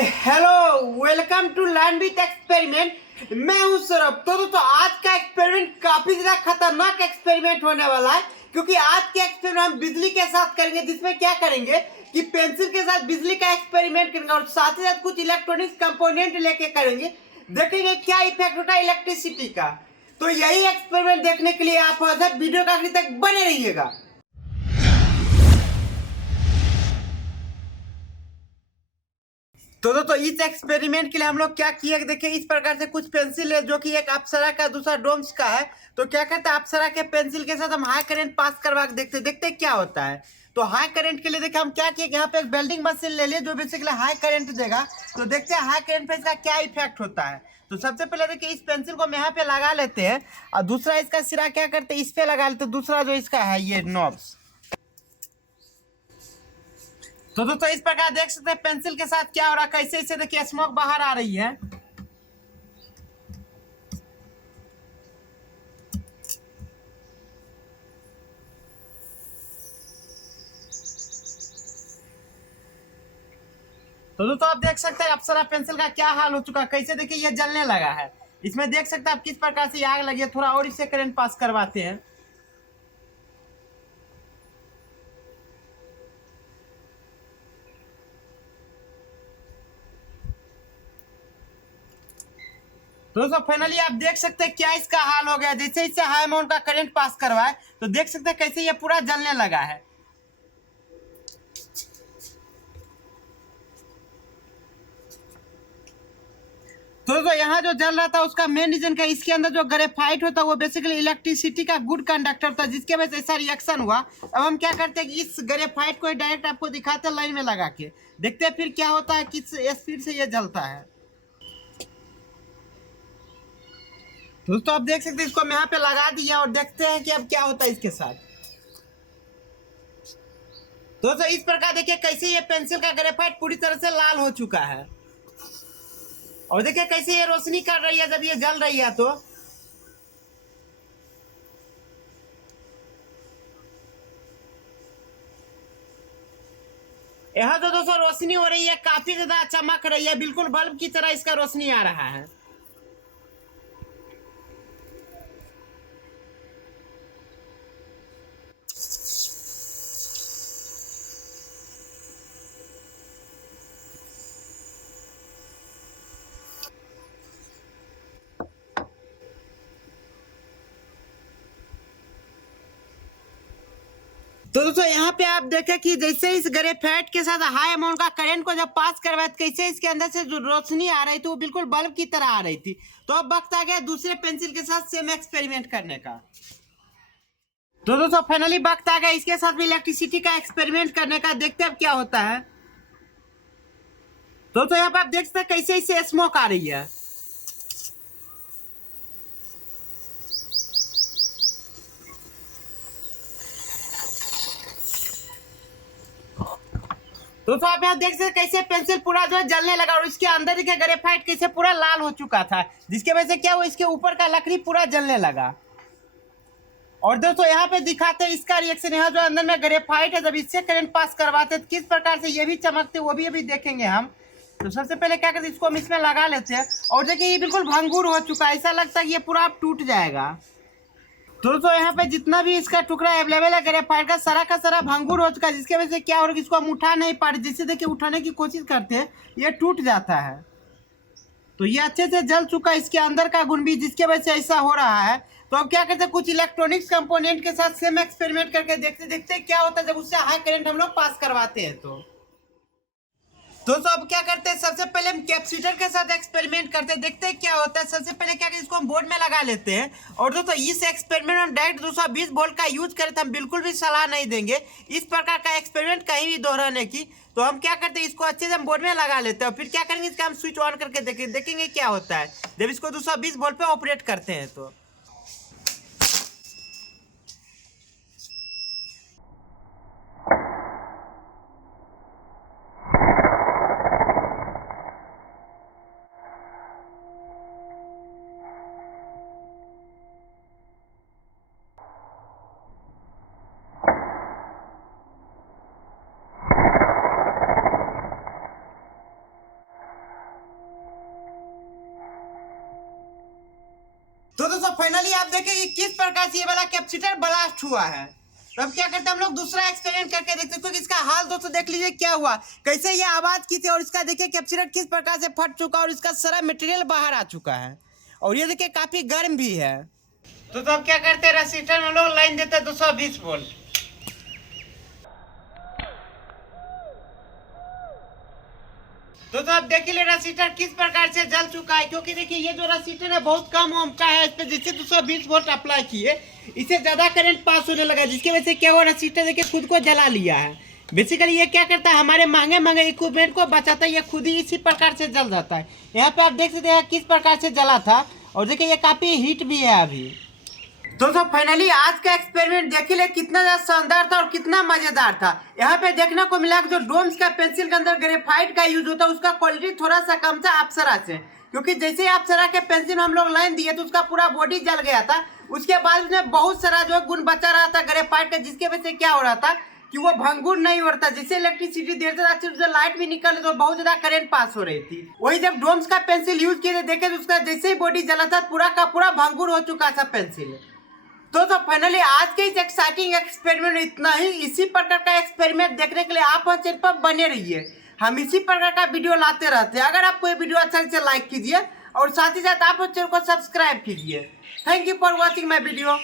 Hello, welcome to learn with experiment. मैं हूं सौरभ। तो आज का एक्सपेरिमेंट काफी ज्यादा खतरनाक एक्सपेरिमेंट होने वाला है, क्योंकि आज के एक्सपेरिमेंट हम बिजली के साथ करेंगे, जिसमें क्या करेंगे कि पेंसिल के साथ बिजली का एक्सपेरिमेंट करेंगे और साथ ही साथ कुछ इलेक्ट्रॉनिक्स कंपोनेंट लेके करेंगे। देखेंगे क्या इफेक्ट होता है इलेक्ट्रिसिटी का। तो यही एक्सपेरिमेंट देखने के लिए आप वीडियो का आखिर तक बने रहिएगा। तो दोस्तों इस एक्सपेरिमेंट के लिए हम लोग क्या किए, देखिए इस प्रकार से कुछ पेंसिल है, जो कि एक अप्सरा का दूसरा डोम्स का है। तो क्या करते हैं, अप्सरा के पेंसिल के साथ हम हाई करंट पास करवा के देखते क्या होता है। तो हाई करंट के लिए देखिए हम क्या किए, यहाँ पे एक वेल्डिंग मशीन ले लिए जो बेसिकली हाई करंट देगा। तो देखते हैं हाई करंट पे इसका क्या इफेक्ट होता है। तो सबसे पहले देखिए इस पेंसिल को हम यहाँ पे लगा लेते हैं और दूसरा इसका सिरा क्या करते हैं, इस पे लगा लेते हैं, दूसरा जो इसका है ये नॉब्स। तो दोस्तों इस प्रकार देख सकते हैं पेंसिल के साथ क्या हो रहा है, कैसे इससे देखिए स्मोक बाहर आ रही है। तो दोस्तों आप देख सकते हैं अप्सरा पेंसिल का क्या हाल हो चुका है, कैसे देखिए ये जलने लगा है। इसमें देख सकते हैं आप किस प्रकार से आग लगी है। थोड़ा और इससे करंट पास करवाते हैं। तो दोस्तों फाइनली आप देख सकते हैं क्या इसका हाल हो गया। जैसे इससे हाई अमाउंट का करंट पास करवाए तो देख सकते हैं कैसे ये पूरा जलने लगा है। तो दोस्तों यहाँ जो जल रहा था उसका मेन रीजन का, इसके अंदर जो ग्रेफाइट होता है वो बेसिकली इलेक्ट्रिसिटी का गुड कंडक्टर था, जिसके वजह से ऐसा रिएक्शन हुआ। अब हम क्या करते हैं कि इस ग्रेफाइट को डायरेक्ट आपको दिखाते हैं लाइन में लगा के, देखते हैं फिर क्या होता है, किस स्पीड से ये जलता है। दोस्तों आप देख सकते हैं इसको हम यहाँ पे लगा दिया और देखते हैं कि अब क्या होता है इसके साथ। दोस्तों इस प्रकार देखिए कैसे ये पेंसिल का ग्रेफाइट पूरी तरह से लाल हो चुका है और देखिए कैसे ये रोशनी कर रही है जब ये जल रही है। तो यहाँ जो दोस्तों रोशनी हो रही है काफी ज्यादा चमक रही है, बिल्कुल बल्ब की तरह इसका रोशनी आ रहा है। तो दोस्तों यहाँ पे आप देखें कि जैसे इस ग्रेफाइट के साथ हाई अमाउंट का करंट को जब पास करवाए कैसे इसके अंदर से जो रोशनी आ रही थी वो बिल्कुल बल्ब की तरह आ रही थी। तो अब वक्त आ गया दूसरे पेंसिल के साथ सेम एक्सपेरिमेंट करने का। तो दोस्तों फाइनली वक्त आ गया इसके साथ भी इलेक्ट्रिसिटी का एक्सपेरिमेंट करने का, देखते हैं अब क्या होता है। दोस्तों यहाँ पे आप देख सकते हैं कैसे इससे स्मोक आ रही है। दोस्तों आप यहाँ देख सकते हैं कैसे पेंसिल पूरा जो है जलने लगा और इसके अंदर के ग्रेफाइट कैसे पूरा लाल हो चुका था, जिसके वजह से क्या हुआ, इसके ऊपर का लकड़ी पूरा जलने लगा। और दोस्तों यहाँ पे दिखाते हैं इसका रिएक्शन, यहाँ जो अंदर में ग्रेफाइट है जब इससे करंट पास करवाते हैं किस प्रकार से ये भी चमकते वो भी अभी देखेंगे हम। तो सबसे पहले क्या करते हैं इसको हम इसमें लगा लेते हैं और देखिए ये बिल्कुल भंगुर हो चुका है, ऐसा लगता है कि ये पूरा अब टूट जाएगा। तो दोस्तों यहाँ पे जितना भी इसका टुकड़ा अवेलेबल है ग्रेफाइट का सारा भंगुर हो चुका है, जिसके वजह से क्या हो रहा है इसको हम उठा नहीं पा रहे। जिससे देखिए उठाने की कोशिश करते हैं ये टूट जाता है। तो ये अच्छे से जल चुका है इसके अंदर का गुण भी, जिसके वजह से ऐसा हो रहा है। तो अब क्या करते हैं कुछ इलेक्ट्रॉनिक्स कंपोनेंट के साथ सेम एक्सपेरिमेंट करके देखते देखते क्या होता है जब उससे हाई करंट हम लोग पास करवाते हैं। तो दोस्तों अब क्या करते हैं, सबसे पहले हम कैपेसिटर के साथ एक्सपेरिमेंट करते हैं, देखते हैं क्या होता है। सबसे पहले क्या करते हैं इसको हम बोर्ड में लगा लेते हैं और दोस्तों इस एक्सपेरिमेंट में डायरेक्ट 220 वोल्ट का यूज करें तो हम बिल्कुल भी सलाह नहीं देंगे इस प्रकार का एक्सपेरिमेंट कहीं भी दोहराने की। तो हम क्या करते हैं इसको अच्छे से हम बोर्ड में लगा लेते हैं और फिर क्या करेंगे इसका हम स्विच ऑन करके देखेंगे क्या होता है जब इसको 220 वोल्ट पे ऑपरेट करते हैं। तो फाइनली आप देखें कि किस प्रकार से ये वाला कैपेसिटर ब्लास्ट हुआ है। तो अब क्या करते हैं, हम लोग दूसरा एक्सपेरिमेंट करके देखते हैं, क्योंकि इसका हाल दोस्तों देख लीजिए क्या हुआ, कैसे ये आवाज की थी, और इसका देखिए कैपेसिटर किस प्रकार से फट चुका और इसका सारा मटेरियल बाहर आ चुका है, और ये देखिए काफी गर्म भी है। तो अब क्या करते हैं, रेसिस्टर में हम लोग लाइन देते हैं 220 वोल्ट। तो आप देखिए रेसिस्टर किस प्रकार से जल चुका है, क्योंकि देखिए ये जो रेसिस्टर है बहुत कम ओम का है, इस पे जैसे 220 वोल्ट अप्लाई किए इससे ज्यादा करंट पास होने लगा, जिसकी वजह से क्या हुआ, रेसिस्टर देखिए खुद को जला लिया है। बेसिकली ये क्या करता है, हमारे महंगे महंगे इक्विपमेंट को बचाता है, ये खुद ही इसी प्रकार से जल जाता है। यहाँ पे आप देख सकते हैं किस प्रकार से जला था, और देखिए ये काफी हीट भी है अभी। दोस्तों फाइनली आज का एक्सपेरिमेंट देखिए कितना ज्यादा शानदार था और कितना मजेदार था। यहाँ पे देखने को मिला कि जो डोम्स का पेंसिल के अंदर ग्रेफाइट का यूज होता है उसका क्वालिटी थोड़ा सा कम था अप्सरा से, क्योंकि जैसे अप्सरा के पेंसिल हम लोग लाइन दिए तो उसका पूरा बॉडी जल गया था। उसके बाद उसमें बहुत सारा जो गुण बचा रहा था ग्रेफाइट का, जिसके वजह से क्या हो रहा था कि वो भंगुर नहीं हो रहा था, जिससे इलेक्ट्रिसिटी देते था, लाइट भी निकल तो बहुत ज्यादा करंट पास हो रही थी। वही जब डोम्स का पेंसिल यूज किए देखे तो उसका जैसे ही बॉडी जला था पूरा का पूरा भंगुर हो चुका था पेंसिल। तो फाइनली आज के इस एक्साइटिंग एक्सपेरिमेंट इतना ही। इसी प्रकार का एक्सपेरिमेंट देखने के लिए आप हमारे चैनल पर बने रहिए, हम इसी प्रकार का वीडियो लाते रहते हैं। अगर आपको ये वीडियो अच्छा लगे लाइक कीजिए और साथ ही साथ आप चैनल को सब्सक्राइब कीजिए। Thank you for watching my video.